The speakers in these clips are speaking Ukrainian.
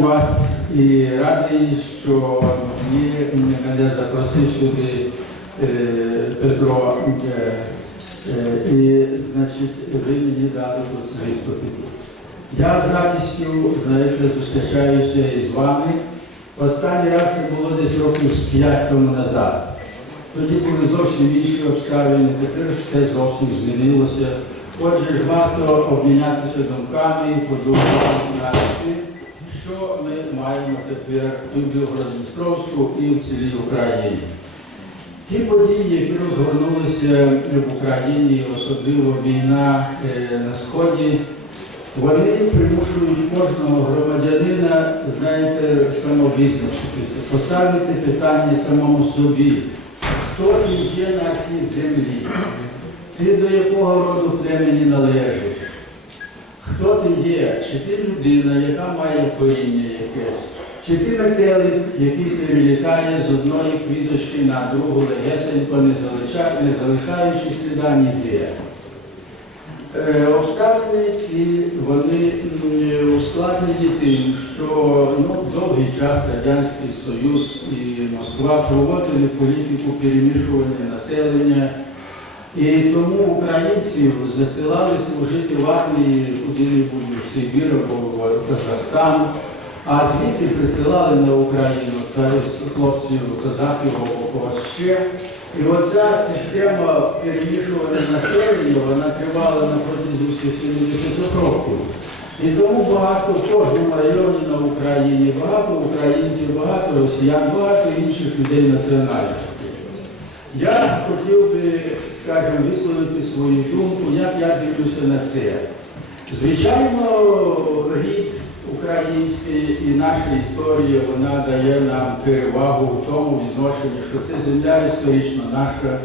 вас і радий, що мені- мене запросив сюди е, Петро. е, е, І, значить, ви мені дали тут виступити. Я з радістю, знаєте, зустрічаюся із вами. Останній раз це було десь років з п'ять тому назад. Тоді були зовсім інші обставини, тепер все зовсім змінилося. Отже, варто обмінятися думками подумати над тим, що ми маємо тепер і в Білгород-Дністровську, і в цілій Україні. Ті події, які розгорнулися в Україні, особливо війна е, на Сході, вони примушують кожного громадянина, знаєте, самовизначитися, поставити питання самому собі, хто ти є на цій землі, ти до якого роду племені належиш, хто ти є, чи ти людина, яка має коріння якесь, чи ти метелик, який перелітає з одної квіточки на другу легесенько, не залишаючи, сліда ніде. Обставини ці вони ускладнені тим, що ну, довгий час Радянський Союз і Москва проводили політику перемішування населення, і тому українців засилали служити в армії куди-небудь у Сибір або в Казахстан, а звідти присилали на Україну та хлопців, козаків або когось ще. І оця система перемішування населення, вона тривала на протязі 70 років. І тому багато в кожному районі на Україні, багато українців, багато росіян, багато інших людей національності. Я хотів би, скажімо, висловити свою думку, як я дивлюся на це. Звичайно, рід український і наша історія вона дає нам перевагу в тому відношенні, що це земля історично наша,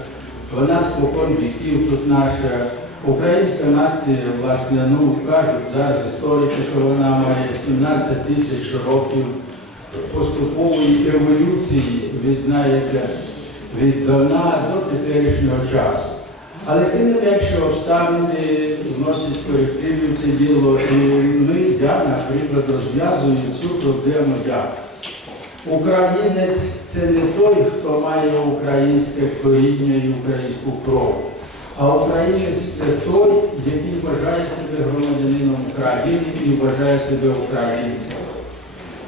вона спокон віків тут наша. Українська нація, власне, ну кажуть зараз історики, що вона має 17 тисяч років поступової еволюції, ви знаєте, від давна до теперішнього часу. Але тим не менше обставини вносять корективи в це діло. І ми, я, наприклад, розв'язую цю проблему як. Українець це не той, хто має українське коріння і українську кров. А українець це той, який вважає себе громадянином України і вважає себе українцем.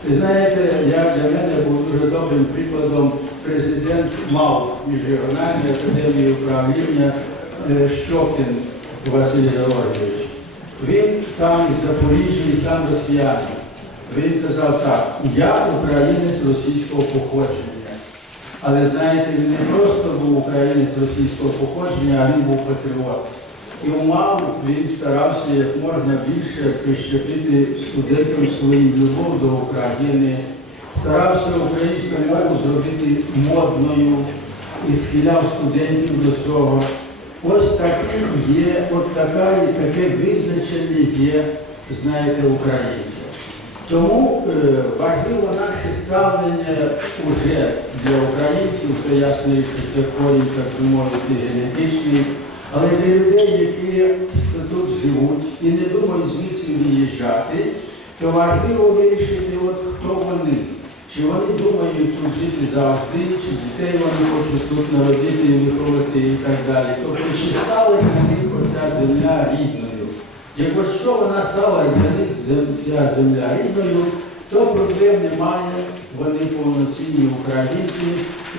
Ви знаєте, я для мене був дуже добрим прикладом президент МАУ Міжрегіональної академії управління е, Щокін Василь Георгійович. Він сам із Запоріжжя і сам росіянин. Він казав так, я українець російського походження. Але знаєте, він не просто був українець російського походження, а він був патріот. І у МАУ він старався як можна більше прищепити студентам своїм любов до України, старався українську мову зробити модною і схиляв студентів до цього. Ось таке є, от така і таке визначення є, знаєте, українців. Тому е, важливо наше ставлення уже для українців, то ясно, що це корінь, так би мовити, генетичний, але для людей, які тут живуть і не думають звідси виїжджати, то важливо вирішити, от хто вони. Чи вони думають жити завжди, чи дітей вони хочуть тут народити виховати і так далі. Тобто, чи стала для них оця земля рідною? Якщо що вона стала для них ця земля рідною, то проблем немає, вони повноцінні українці.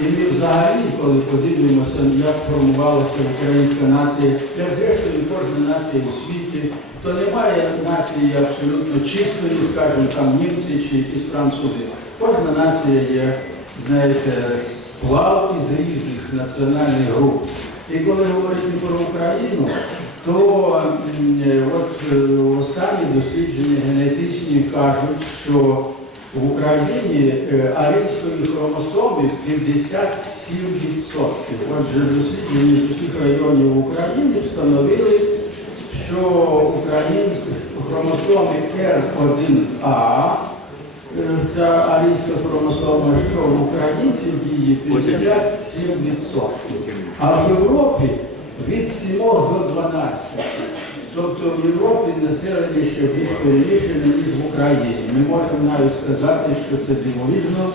І ми взагалі, коли подивимося, як формувалася українська нація, як зрештою кожна нація у світі, то немає нації абсолютно чистої, скажімо, там німці чи якісь французи. Кожна нація є, знаєте, сплав із різних національних груп. І коли говорити про Україну, то е, от е, останні дослідження генетичні кажуть, що в Україні е, арійської хромосоми 57%. Отже, дослідження з усіх районів України встановили, що українські хромосоми R1A е, ця арійська хромосома, що в українців її 57%, а в Європі від 7 до 12. Тобто в Європі населення ще більш переміщене, ніж в Україні. Ми можемо навіть сказати, що це дивовижно,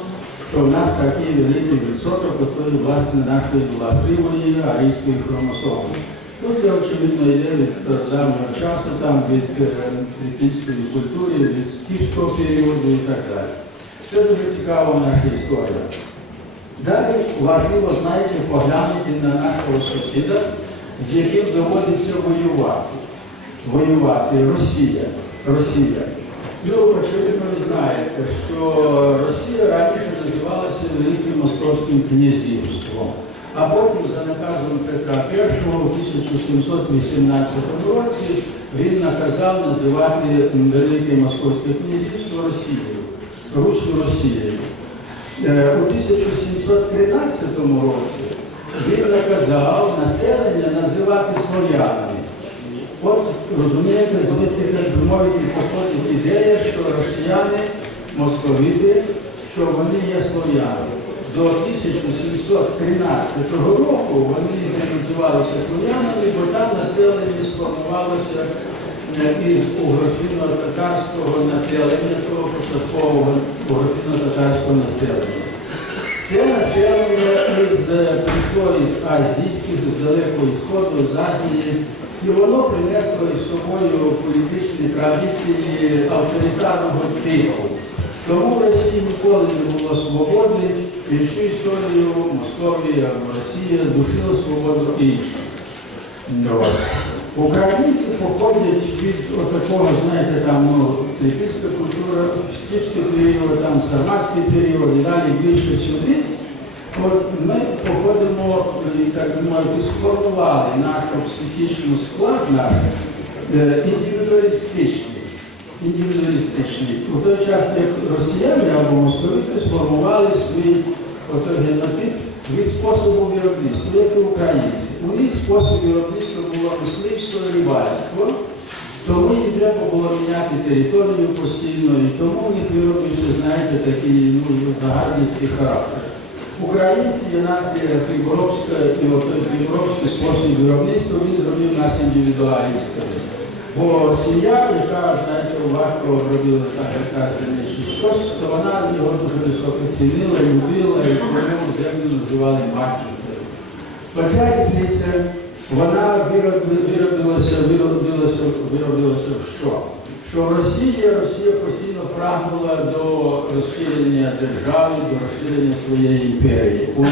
що в нас такий великий відсоток такої власне нашої властивої арійської хромосоми. Ну, це очевидно йде від давнього часу, там від е, культури, від скіфського періоду і так далі. Це дуже цікава наша історія. Далі важливо, знаєте, поглянути на нашого сусіда, з яким доводиться воювати. Воювати Росія. Росія. Ну, очевидно, ви знаєте, що Росія раніше називалася Великим Московським князівством, а потім за наказом Петра І у 1718 році він наказав називати Велике Московське князівство Росією, Руссю Росією. Е, У 1713 році він наказав населення називати слов'янами. От розумієте, звідки так мовити походить ідея, що росіяни, московити, що вони є слов'яни. До 1713 року вони називалися слов'янами, бо там населення сформувалося е, із угорфіно-татарського населення, того початкового угорфіно-татарського населення. Це населення із, е, прийшло із азійських, з Далекого Сходу, з Азії, і воно принесло із собою політичні традиції авторитарного типу. Тому в Росії ніколи не було свободи, і всю історію Московія Росія душила свободу інших. Ну, Українці походять від отакого, знаєте, там ну, трипільська культура, скіфський період, там сарматський період і далі більше сюди. От ми походимо, так би мовити, сформували наш психічний склад наш е, індивідуалістичний. Індивідуалістичний. У той час, як росіяни або московити сформували свій генотип від способу виробництва, як і українці. У них спосіб виробництва було мисливство і рибальство, тому їм треба було міняти територію постійно, і тому у них виробився, знаєте, такий ну, загарбницький характер. Українці є нація хліборобська, і отой хліборобський спосіб виробництва він зробив нас індивідуалістами. Бо сім'я, яка, знаєте, важко робила так, як каже, чи щось, то вона його дуже високо цінила, любила, і тому землю називали матінкою. Оця вона виробилася, виробилася, виробилася в що? Що в Росії Росія постійно прагнула до розширення держави, до розширення своєї імперії. У них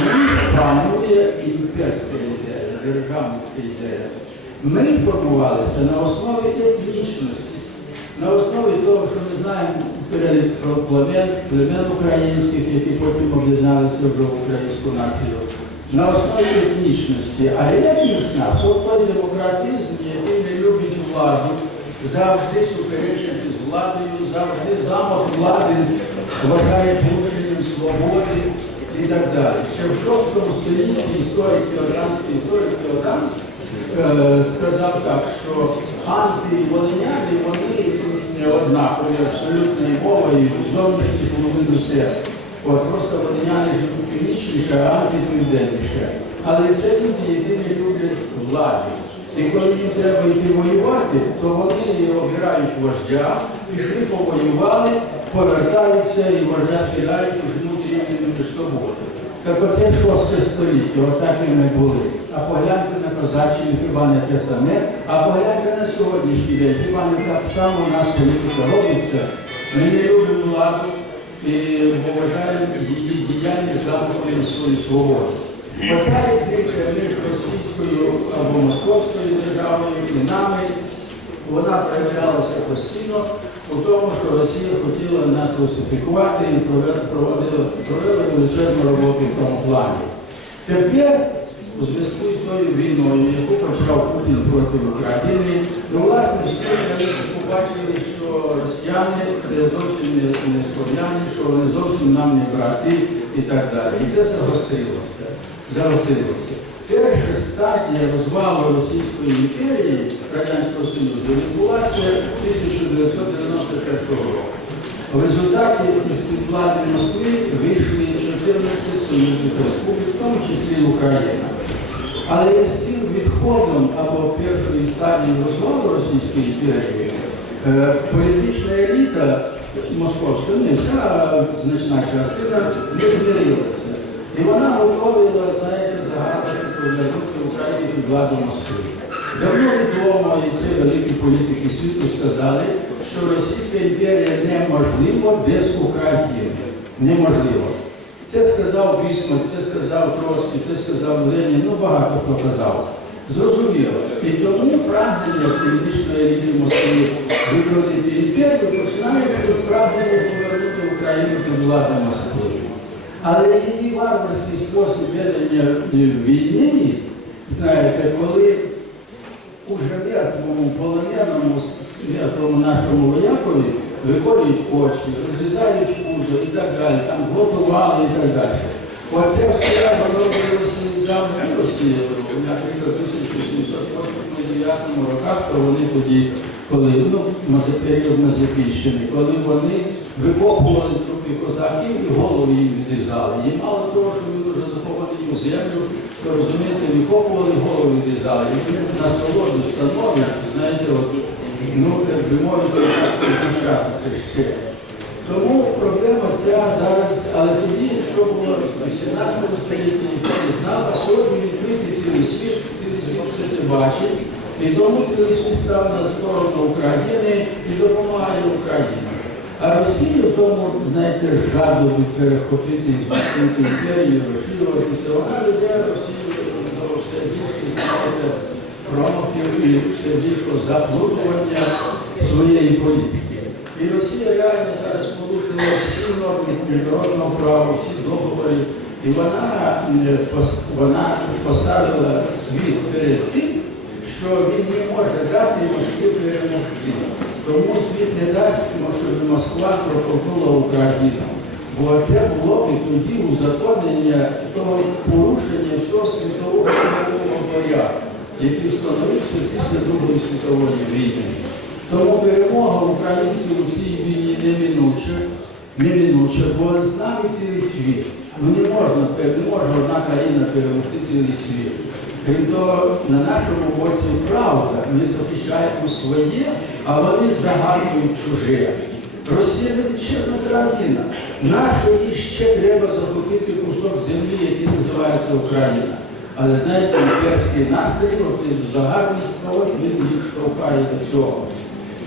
панує імперська ідея, державницька ідея. Ми формувалися на основі етнічності, на основі того, що ми знаємо перелік про племен, племен українських, які потім об'єдналися вже в українську націю, на основі етнічності. А етніс нас, от той демократизм, який не любить владу, завжди суперечити з владою, завжди замах влади вважає порушенням свободи і так далі. Ще в шостому столітті історик Теодранський історик Теодан е, сказав так, що антиволиняни, вони не однакові абсолютною мовою, зовнішні половину. От просто волиняни живуть північніше, а антипівденніше. Але це люди, які не влади. І коли їм треба йти воювати, то вони обирають вождя, пішли повоювали, повертаються і вождя скидають і між собою. Так оце шосте століття, отак і ми були. А погляньте на козаччину, хіба не те саме, а погляньте на сьогоднішній день, хіба не так само у нас політика робиться. Ми не любимо владу і поважаємо її діяльність замкненою свою свободу. Оця різниця між російською або московською державою і нами, вона проявлялася постійно у тому, що Росія хотіла нас русифікувати і проводила величезну роботу в тому плані. Тепер, у зв'язку з тою війною, яку почав Путін проти України, ну, власне, всі побачили, що росіяни це зовсім не, не слов'яни, що вони зовсім нам не брати і так далі. І це загострилося. загострилося. Перша розвалу Російської імперії Радянського Союзу відбулася 1991 року. В результаті із влади Москви вийшли 14 союзних республік, в тому числі Україна. Але з цим відходом або першої стадії розвалу Російської імперії е, політична еліта московська, не вся значна частина, не змирилася. І вона готовила, знаєте, повернути Україну під владу Москви. Давно відомо, і це великі політики світу сказали, що Російська імперія неможлива без України. Неможливо. Це сказав Бісмар, це сказав Троцький, це сказав Ленін, ну багато хто казав. Зрозуміло. І тому прагнення політичної еліти Москви виконати імперію починається з прагнення повернути Україну під владу Москви. Але її варварський спосіб ведення війни, знаєте, коли уже мертвому полоненому мертвому нашому воякові виходять очі, розрізають пузо і так далі, там готували і так далі. Оце все робилося завжди Росії, наприклад, у 1789 роках, то вони тоді, коли ну, період Мазепіщини, коли вони викопували трупи козаків і голови їм відрізали. І мало того, що вони вже заховані у землю, то розумієте, викопували голови відрізали. І на солоду становлять, знаєте, от, ну, як би мовити, піддушатися ще. Тому проблема ця зараз, але тоді, що було в 18 столітті, ніхто не знав, а сьогодні відкритий цілий світ, цілий світ все це бачить. І тому світ став на сторону України і допомагає Україні. А Росія в тому, знаєте, жаду перехопити і зміцнити імперію, розширюватися, вона веде Росію все більше, промахів і все більшого заплутування своєї політики. І Росія реально зараз порушила всі норми міжнародного права, всі договори. І вона, е, вона поставила світ перед тим, що він не може дати Москві перемогти. Тому світ не дасть, щоб Москва проковтнула Україну. Бо це було б і тоді узаконення того порушення всього світового порядку, який встановився після Другої світової війни. Тому перемога українців у цій війні неминуча, неминуча, бо з нами цілий світ. Ну не можна, не може одна країна перемогти цілий світ. Крім того, на нашому боці правда, ми захищаємо своє, а вони загадують чуже. Росія величезна країна. Нашої ще треба захопити кусок землі, який називається Україна. Але знаєте, імперський настрій, загарбництво, він їх штовхає до цього.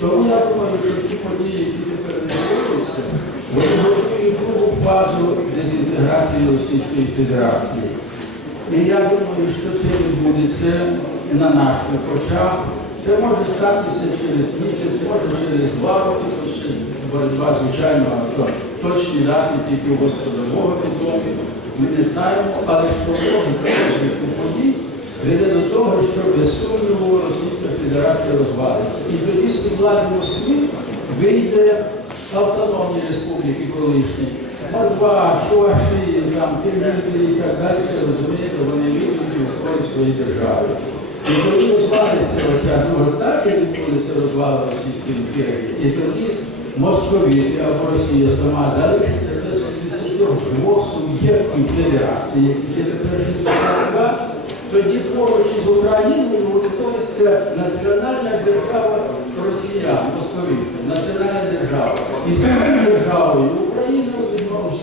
Тому я думаю, що ті події, які тепер відбуваються, вони готують другу фазу дезінтеграції Російської Федерації. І я думаю, що це відбудеться на наших очах. Це може статися через місяць, може через два роки, ще боротьба, звичайно, то точні дати тільки у Господа Бога відомі. Ми не знаємо, але що розвитку подій веде до того, що без сумніву Російська Федерація розвалиться. І тоді з влади Москви вийде автономні республіки колишні. Мордва, Чуваші, там, Киргизії і так далі, розумієте, вони вийдуть у користь своєї держави. І тоді розвалиться оця друга стадія, відбудеться розвал Російської імперії. І тоді московіти або Росія сама залишиться без 62 суб'єктів федерації, які тепер тоді поруч із Україною утвориться національна держава Росіян, московітів, національна держава. І з цією державою Україна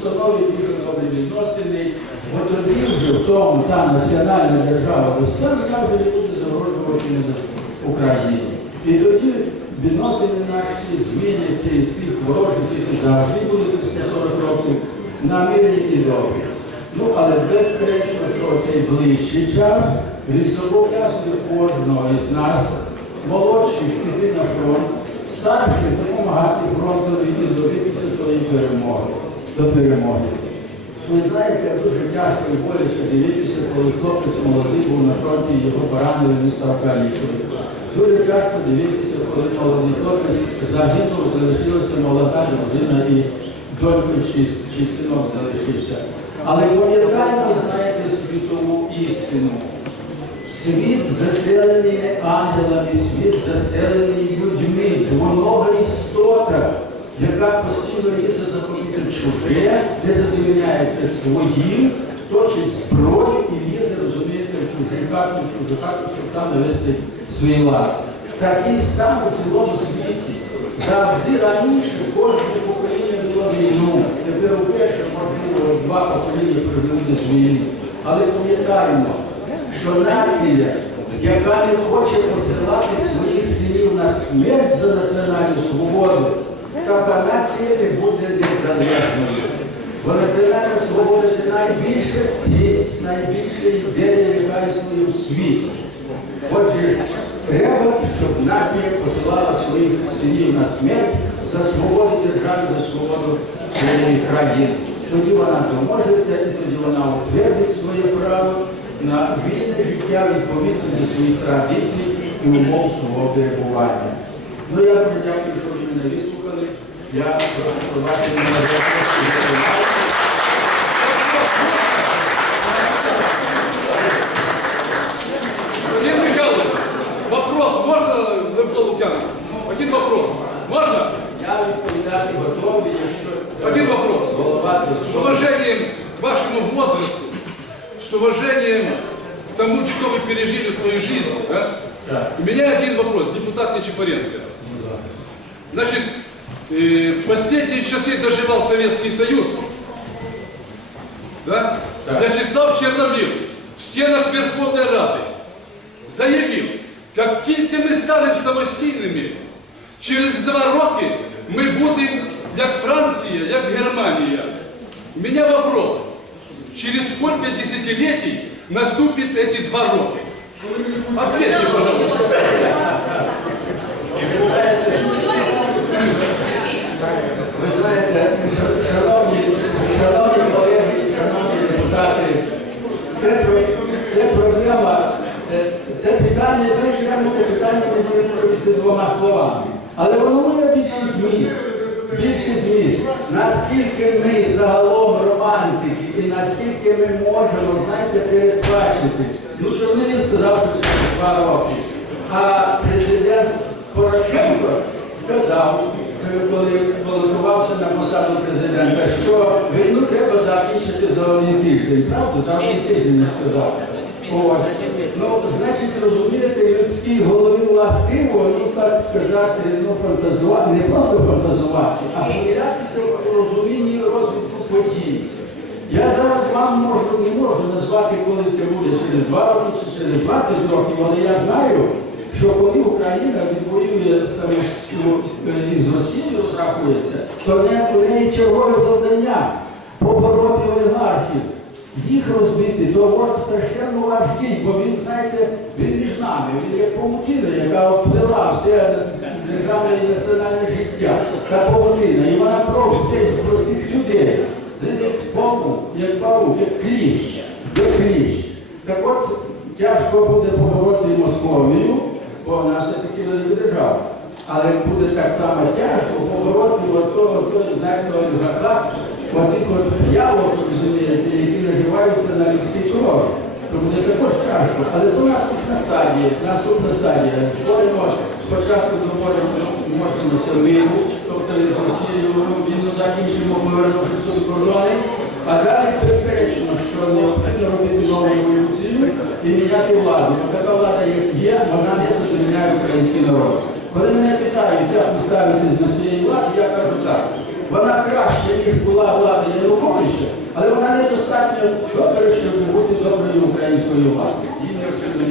встановить дуже добрі відносини, бо тоді вже в тому та національна держава вона вже буде загрожувати Україні. І тоді відносини наші зміняться із тих ворожих, які завжди будуть після 40 років на мирні і добрі. Ну, але безперечно, що цей ближчий час він зобов'язує кожного із нас, молодших, іти на фронт, старших допомагати фронтові і здобитися до перемоги. Ви знаєте, дуже тяжко і боляче дивитися, коли хлопець молодий був на фронті, його поранили не став калікою. Дуже тяжко дивитися, коли молодий хлопець загинув, залишилася молода людина і донька чи, синок залишився. Але пам'ятаємо, знаєте, світову істину. Світ заселений ангелами, світ заселений людьми, двонога істота, яка постійно лізе захопити чуже, не задовільняється своїм, точить зброю і лізе, розумієте, в чужий хату, в щоб там навести свій лад. Такий стан у цілому світі. Завжди раніше кожне покоління було війну. Тепер уперше, можливо, два покоління прожили без війни. Але пам'ятаємо, що нація, яка не хоче посилати своїх синів на смерть за національну свободу, нація не буде незалежною. Бо національна свобода це найбільша цінність, найбільша ідея, яка існує в світі. Отже, треба, щоб нація посилала своїх синів на смерть за свободу держави, за свободу своєї країни. Тоді вона доможеться і тоді вона утвердить своє право на вільне життя відповідно до своїх традицій і умов свого перебування. Ну я дуже дякую, що ви мене вислухали. Я пробачення на запрошення. Владимир Михайлович, вопрос можно, Левко Лукьянов? Один вопрос. Можно? Я відповідати готовий, якщо Один вопрос. С уважением к вашему возрасту, с уважением к тому, что вы пережили в своей жизни, да? Так. У меня один вопрос, депутат Нечипаренко. Значит, э, последние часы доживал Советский Союз, да? Так. Вячеслав Черновил в стенах Верховной Рады заявил, как тільки ми станемо самостійними, через два роки ми будемо як Франція, як Германія. У меня вопрос. Через сколько десятилетий наступит эти два роки? Ответьте, пожалуйста. Шановні, колеги, шановні депутати, це, це проблема, е, це питання, можу питання відповісти двома словами. Але воно має більший зміст. Більший зміст. Наскільки ми загалом романтики і наскільки ми можемо, знаєте, передбачити. Ну, що він сказав, що це два роки. А президент Порошенко сказав, е, коли балотувався на посаду президента, що війну треба закінчити за один тиждень. Правда? За один тиждень не сказав. Ось. Ну, значить, розумієте, людській голові властиво, ну так сказати, ну фантазувати, не просто фантазувати, а помилятися в розумінні розвитку подій. Я зараз вам можу, не можу назвати, коли це буде через 2 роки чи через 20 років, але я знаю, що коли Україна відвоює самостійно е, із Росією розрахується, то не неї чергове завдання побороти олігархів, їх розбити, то ворог страшенно важкий, бо він, знаєте, він між нами, він як паутина, яка обплила все державне і національне життя, та паутина, і вона про все з простих людей. Це як паук, як кліщ, як кліщ. Так от тяжко буде побороти Московію, бо вона все-таки велика держава. Але буде так само тяжко побороти отого, знаєте, олігарха, отих от явок, розумієте, які наживаються на людській крові. То буде також тяжко. Але то наступна стадія, наступна стадія. Боремо спочатку доборемо, можемося миру, тобто з Росією війну закінчимо, повернувши кордони. А далі безперечно, що необхідно робити нову революцію і владу. Бо така влада, є, вона не задовільняє український народ. Коли мене питають, як ви ставитесь до цієї влади, я кажу так. Вона краще, ніж була влада Януковича, але вона недостатньо добре, щоб бути доброю українською владою. Її необхідно